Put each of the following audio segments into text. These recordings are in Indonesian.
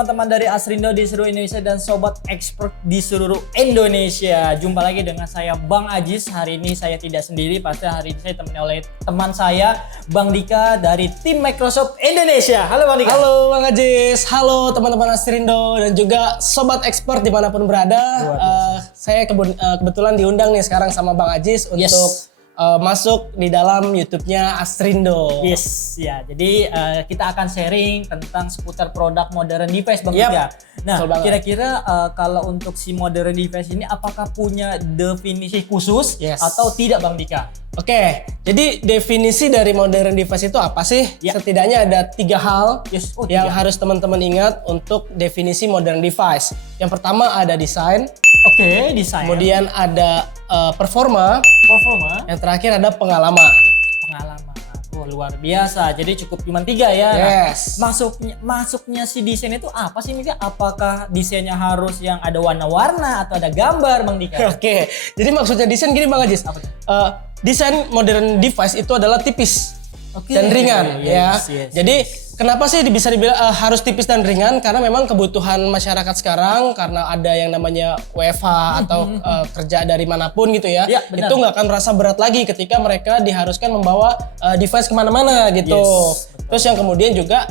teman-teman dari Asrindo di seluruh Indonesia dan Sobat Expert di seluruh Indonesia. Jumpa lagi dengan saya Bang Ajis. Hari ini saya tidak sendiri, pasti hari ini saya ditemani oleh teman saya Bang Dika dari tim Microsoft Indonesia. Halo Bang Dika. Halo Bang Ajis, halo teman-teman Asrindo dan juga Sobat Expert dimanapun berada. Saya kebetulan diundang nih sekarang sama Bang Ajis untuk masuk di dalam YouTube-nya Asrindo. Yes, ya. Jadi kita akan sharing tentang seputar produk modern device Bang Dika. Nah, kira-kira kalau untuk si modern device ini apakah punya definisi khusus atau tidak Bang Dika? Oke, jadi definisi dari modern device itu apa sih? Setidaknya ada 3 hal yang harus teman-teman ingat untuk definisi modern device. Yang pertama ada desain. Oke, desain. Kemudian ada performa. Yang terakhir ada pengalaman. Oh, luar biasa. Jadi cukup cuma 3 ya. Yes. Nah, masuknya si desain itu apa sih Dika? Apakah desainnya harus yang ada warna-warna atau ada gambar Bang Dika? Oke. Jadi maksudnya desain gini Bang Ajis. Desain modern device itu adalah tipis dan ringan ya. Jadi kenapa sih bisa dibilang harus tipis dan ringan? Karena memang kebutuhan masyarakat sekarang karena ada yang namanya WFH atau kerja dari manapun gitu ya. Itu nggak akan merasa berat lagi ketika mereka diharuskan membawa device kemana-mana gitu. Terus yang kemudian juga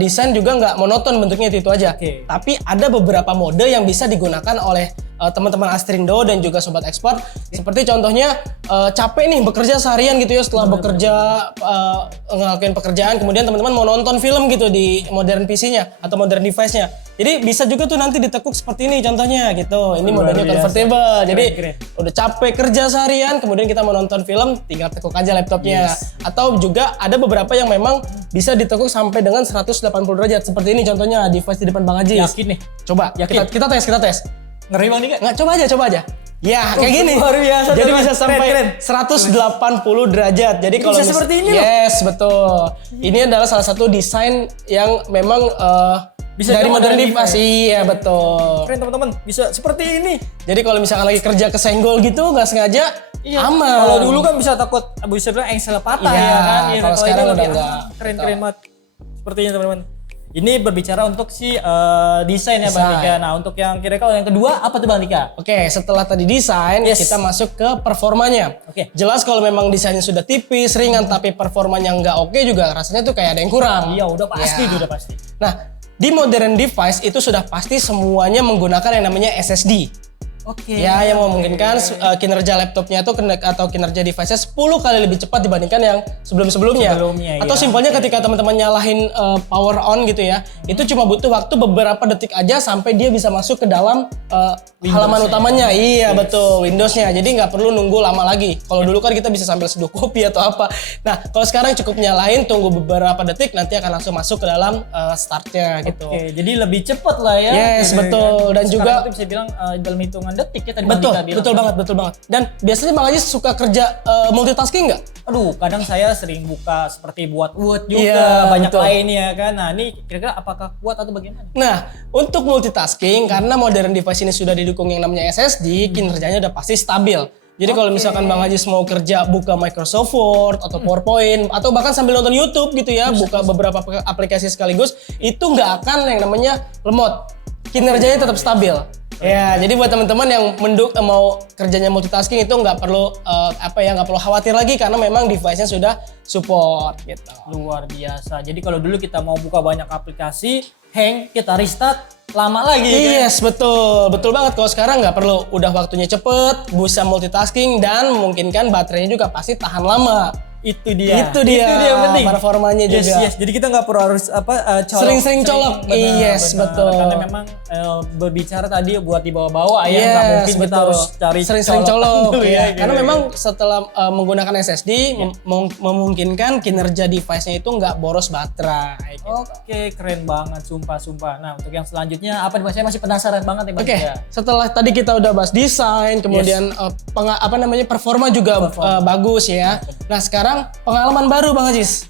desain juga nggak monoton bentuknya itu aja. Tapi ada beberapa mode yang bisa digunakan oleh teman-teman Asrindo dan juga Sobat Expert. Seperti contohnya capek nih bekerja seharian gitu ya, setelah bekerja ngelakuin pekerjaan, kemudian teman-teman mau nonton film gitu di modern PC-nya atau modern device-nya. Jadi bisa juga tuh nanti ditekuk seperti ini contohnya gitu. Ini modenya convertible. Jadi udah capek kerja seharian, kemudian kita mau nonton film, tinggal tekuk aja laptopnya. Atau juga ada beberapa yang memang bisa ditekuk sampai dengan 180 derajat. Seperti ini contohnya device di depan Bang Ajis. Yakin nih? Coba, kita tes. Ngeri Bang Dika? Nggak, coba aja. Ya, kayak gini. Luar biasa. Jadi bisa sampai 180 derajat. Jadi kalau bisa seperti ini loh. Yes, betul. Ini adalah salah satu desain yang memang bisa dari modern device. Iya, betul. Keren teman-teman, bisa seperti ini. Jadi kalau misalkan lagi kerja kesenggol gitu nggak sengaja, aman. Kalau dulu kan bisa takut bisa bilang engsel patah ya kan. Kalau sekarang udah enggak. Keren banget. Sepertinya teman-teman. Ini berbicara untuk si desain ya Bang Dika. Nah, untuk yang kira-kira yang kedua apa tuh Bang Dika? Oke, setelah tadi desain, kita masuk ke performanya. Jelas kalau memang desainnya sudah tipis, ringan, tapi performanya nggak oke juga, rasanya tuh kayak ada yang kurang. Iya, udah pasti. Nah, di modern device itu sudah pasti semuanya menggunakan yang namanya SSD. Ya, yang memungkinkan kinerja laptopnya itu atau kinerja device-nya 10 kali lebih cepat dibandingkan yang sebelum-sebelumnya. Atau simpelnya ketika teman-teman nyalahin power on gitu ya, itu cuma butuh waktu beberapa detik aja sampai dia bisa masuk ke dalam halaman utamanya. Iya, betul, Windows-nya. Jadi nggak perlu nunggu lama lagi. Kalau dulu kan kita bisa sambil seduh kopi atau apa. Nah, kalau sekarang cukup nyalain, tunggu beberapa detik, nanti akan langsung masuk ke dalam start-nya gitu. Jadi lebih cepat lah ya. Yes, betul. Dan sekarang juga itu bisa bilang dalam hitungan detik ya tadi betul banget. Dan biasanya Bang Ajis suka kerja multitasking nggak? Aduh, kadang saya sering buka seperti buat Word juga, banyak lainnya kan. Nah, ini kira-kira apakah kuat atau bagaimana? Nah, untuk multitasking karena modern device ini sudah didukung yang namanya SSD, kinerjanya udah pasti stabil. Jadi kalau misalkan Bang Ajis mau kerja buka Microsoft Word atau PowerPoint atau bahkan sambil nonton YouTube gitu ya, buka beberapa aplikasi sekaligus, itu nggak akan yang namanya lemot. Kinerjanya tetap stabil. Ya, jadi buat teman-teman yang mau kerjanya multitasking itu nggak perlu nggak perlu khawatir lagi karena memang device-nya sudah support gitu. Luar biasa. Jadi kalau dulu kita mau buka banyak aplikasi, hang, kita restart lama lagi. Yes, betul banget. Kalau sekarang nggak perlu, udah waktunya cepet, bisa multitasking dan memungkinkan baterainya juga pasti tahan lama. Itu dia penting. Performanya juga. Yes. Jadi kita nggak perlu harus sering-sering colok. Bener. Betul. Karena memang berbicara tadi buat dibawa-bawa ya, nggak mungkin kita harus cari sering-sering colok. Karena memang setelah menggunakan SSD memungkinkan kinerja device-nya itu nggak boros baterai. Oke, keren banget, sumpah. Nah, untuk yang selanjutnya apa nih? Saya masih penasaran banget nih Bang. Setelah tadi kita udah bahas desain, kemudian performa juga bagus ya. Nah, sekarang pengalaman baru Bang Ajis.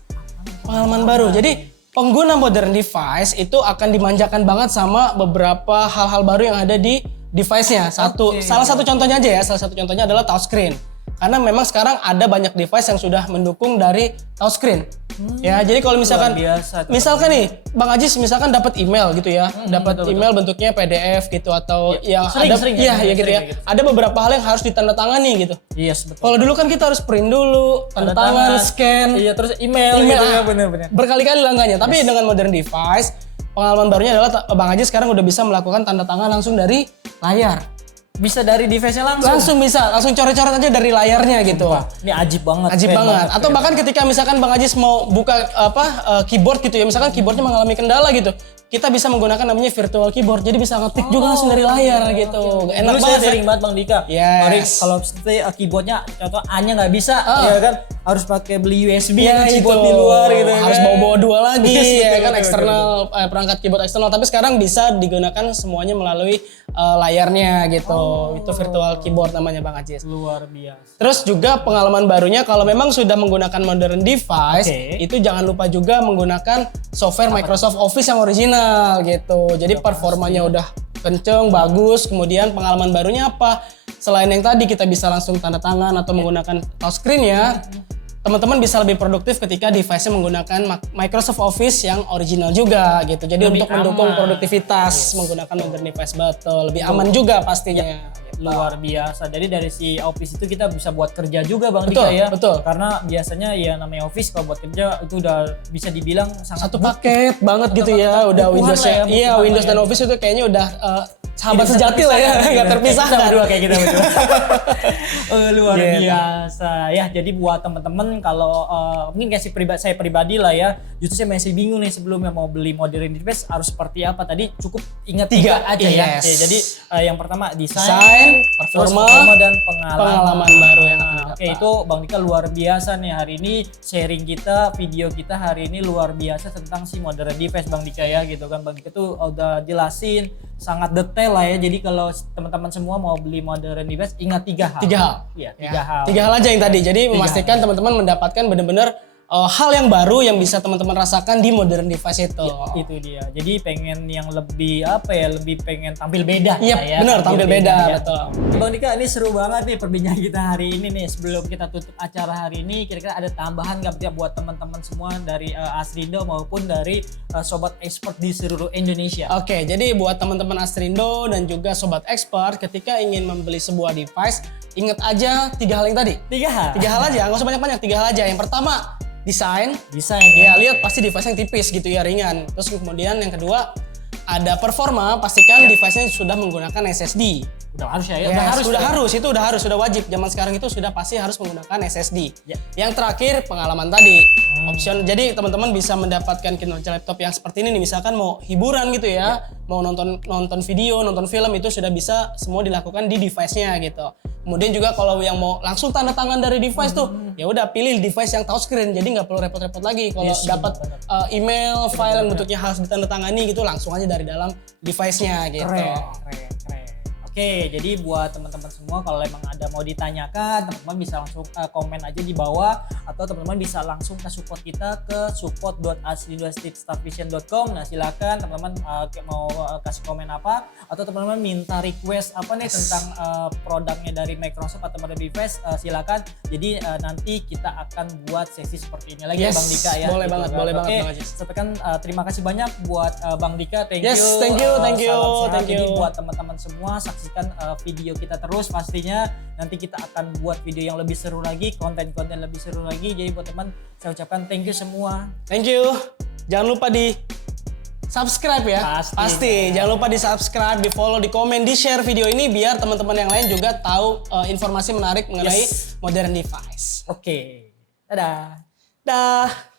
Pengalaman baru. Jadi pengguna modern device itu akan dimanjakan banget sama beberapa hal-hal baru yang ada di device-nya. Salah satu contohnya aja ya. Salah satu contohnya adalah touchscreen. Karena memang sekarang ada banyak device yang sudah mendukung dari touchscreen. Ya, jadi kalau misalkan Luar biasa tuh. misalkan nih Bang Ajis misalkan dapat email gitu ya, dapat betul, email bentuknya PDF gitu atau yang ada sering iya ya gitu ya. gitu. Ada beberapa hal yang harus ditandatangani gitu. Yes, betul. Kalau dulu kan kita harus print dulu, tanda tangan, scan, Iya, terus email gitu ya, bener-bener. berkali-kali langkahnya. Tapi dengan modern device, pengalaman barunya adalah Bang Ajis sekarang udah bisa melakukan tanda tangan langsung dari layar. Bisa dari device-nya langsung. Langsung bisa, langsung coret-coret aja dari layarnya gitu. Wah, ini ajib banget. Ajib keren banget. Atau keren. bahkan ketika misalkan Bang Ajis mau buka keyboard gitu ya, misalkan keyboardnya mengalami kendala gitu, kita bisa menggunakan namanya virtual keyboard. Jadi bisa ngetik juga langsung dari layar gitu. Enak Dulu saya banget ya. sering banget Bang Dika. Yes. Mari kalau keyboardnya contoh A-nya nggak bisa, ya kan harus pakai beli USB Ya keyboard itu. di luar gitu Harus kan. bawa-bawa dua lagi Yes, ya betul, kan betul, eksternal perangkat keyboard eksternal. Tapi sekarang bisa digunakan semuanya melalui layarnya gitu. Itu virtual keyboard namanya Bang Ajis. Luar biasa. Terus juga pengalaman barunya kalau memang sudah menggunakan modern device, Oke. itu jangan lupa juga menggunakan software Microsoft Office yang original gitu. Jadi performanya udah kenceng, bagus. Kemudian pengalaman barunya apa? Selain yang tadi kita bisa langsung tanda tangan atau menggunakan touchscreen ya. Teman-teman bisa lebih produktif ketika device-nya menggunakan Microsoft Office yang original juga gitu. Jadi Lebih untuk mendukung aman. produktivitas menggunakan modern device betul, lebih aman juga pastinya. Gitu. Luar biasa. Jadi dari si Office itu kita bisa buat kerja juga Bang Betul, Dika ya. betul. Karena biasanya ya namanya Office kalau buat kerja itu udah bisa dibilang sangat Satu paket banget gitu ya, udah Butuhan Windows lah ya, ya. Iya, butuhan Windows lah dan ya. Office itu kayaknya udah sahabat Tidak sejati lah ya, nggak Kita terpisahkan. berdua kayak kita berdua. Luar Gitu. biasa ya. Jadi buat temen-temen kalau mungkin kayak saya pribadi lah ya, justru saya masih bingung nih sebelumnya mau beli modern device harus seperti apa. Tadi cukup ingat tiga aja ya. yes. Ya, jadi yang pertama desain, Desain, terus performa, dan pengalaman baru yang akan Nah, Oke, didapat. itu Bang Dika luar biasa nih hari ini sharing kita, video kita hari ini luar biasa tentang si modern device Bang Dika ya gitu kan. Bang Dika tuh udah jelasin sangat detail lah ya. Jadi kalau teman-teman semua mau beli modern device ingat 3 hal. 3 hal. Iya, Ya, 3 hal. 3 hal aja yang tadi. Jadi memastikan teman-teman mendapatkan benar-benar hal yang baru yang bisa teman-teman rasakan di modern device itu. Itu dia. Jadi pengen yang lebih apa ya? Lebih pengen tampil beda. Iya, lah ya, benar, tampil beda, ya. betul. Bang Dika, ini seru banget nih perbincangan kita hari ini nih. Sebelum kita tutup acara hari ini, kira-kira ada tambahan nggak ya buat teman-teman semua dari Asrindo maupun dari sobat expert di seluruh Indonesia? Oke, jadi buat teman-teman Astrindo dan juga sobat expert ketika ingin membeli sebuah device, ingat aja 3 hal yang tadi. 3 hal. 3 hal aja, nggak usah banyak-banyak. 3 hal aja. Yang pertama, desain. Desain. Ya, lihat pasti device yang tipis gitu ya, ringan. Terus kemudian yang kedua, ada performa, pastikan device-nya sudah menggunakan SSD. Udah harus ya, Yes, udah harus. itu udah harus, sudah wajib. Zaman sekarang itu sudah pasti harus menggunakan SSD. Ya. Yang terakhir pengalaman tadi, option. Jadi teman-teman bisa mendapatkan kinerja laptop yang seperti ini nih. Misalkan mau hiburan gitu ya, mau nonton video, nonton film itu sudah bisa semua dilakukan di device-nya gitu. Kemudian juga kalau yang mau langsung tanda tangan dari device tuh, ya udah pilih device yang touchscreen. Jadi nggak perlu repot-repot lagi. Kalau Yes, dapat email, file yang bentuknya harus ditandatangani gitu, langsung aja dari dalam device-nya gitu. Keren. Oke, jadi buat teman-teman semua kalau emang ada mau ditanyakan, teman-teman bisa langsung komen aja di bawah atau teman-teman bisa langsung ke support kita ke support.asrindo.starvision.com. Nah, silakan teman-teman mau kasih komen apa atau teman-teman minta request apa nih tentang produknya dari Microsoft atau modern device, silakan. Jadi nanti kita akan buat sesi seperti ini lagi ya Yes, Bang Dika ya. boleh banget, boleh banget, Oke, Bang Ajis. sampaikan terima kasih banyak buat Bang Dika. Thank Yes, you. thank you. Salam sehat. Thank Jadi you. buat teman-teman semua saksikan video kita terus pastinya. Nanti kita akan buat video yang lebih seru lagi, konten-konten lebih seru lagi. Jadi buat teman saya ucapkan thank you semua. Thank you. Jangan lupa di subscribe ya. Pasti. Jangan lupa di subscribe, di follow, di komen, di share video ini biar teman-teman yang lain juga tahu informasi menarik mengenai Yes. modern device. Oke. Dadah. Dah.